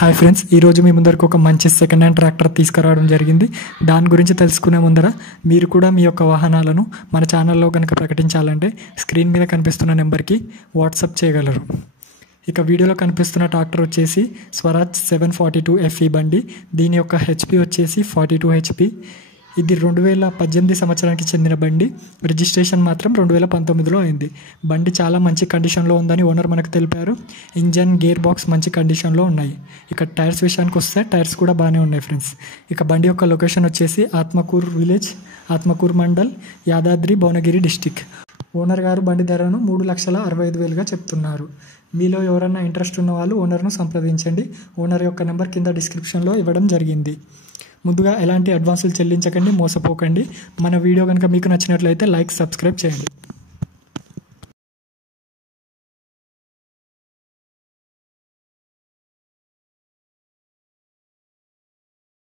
Hi friends, ఈరోజు మీ ముందరకు ఒక మంచి సెకండ్ హ్యాండ్ ట్రాక్టర్ తీసుకురావడం జరిగింది. దాని గురించి తెలుసుకునే ముందర మీరు కూడా మీ యొక్క వాహనాలను మన ఛానల్లో కనుక ప్రకటించాలంటే స్క్రీన్ మీద కనిపిస్తున్న నెంబర్కి వాట్సాప్ చేయగలరు. ఇక వీడియోలో కనిపిస్తున్న ట్రాక్టర్ వచ్చేసి స్వరాజ్ 742 FE బండి. దీని యొక్క హెచ్పి వచ్చేసి 42 HP. ఇది 2018 సంవత్సరానికి చెందిన బండి. రిజిస్ట్రేషన్ మాత్రం 2019లో అయింది. బండి చాలా మంచి కండిషన్లో ఉందని ఓనర్ మనకు తెలిపారు. ఇంజన్, గేర్ బాక్స్ మంచి కండిషన్లో ఉన్నాయి. ఇక టైర్స్ విషయానికి వస్తే టైర్స్ కూడా బాగానే ఉన్నాయి ఫ్రెండ్స్. ఇక బండి యొక్క లొకేషన్ వచ్చేసి Atmakur village, Atmakur mandal, Yadadri Bhuvanagiri district. Owner గారు బండి ధరను 3,65,000గా చెప్తున్నారు. మీలో ఎవరన్నా ఇంట్రెస్ట్ ఉన్న వాళ్ళు ఓనర్ను సంప్రదించండి. ఓనర్ యొక్క నెంబర్ కింద డిస్క్రిప్షన్లో ఇవ్వడం జరిగింది. ముందుగా ఎలాంటి అడ్వాన్సులు చెల్లించకండి, మోసపోకండి. మన వీడియో కనుక మీకు నచ్చినట్లయితే లైక్, సబ్స్క్రైబ్ చేయండి.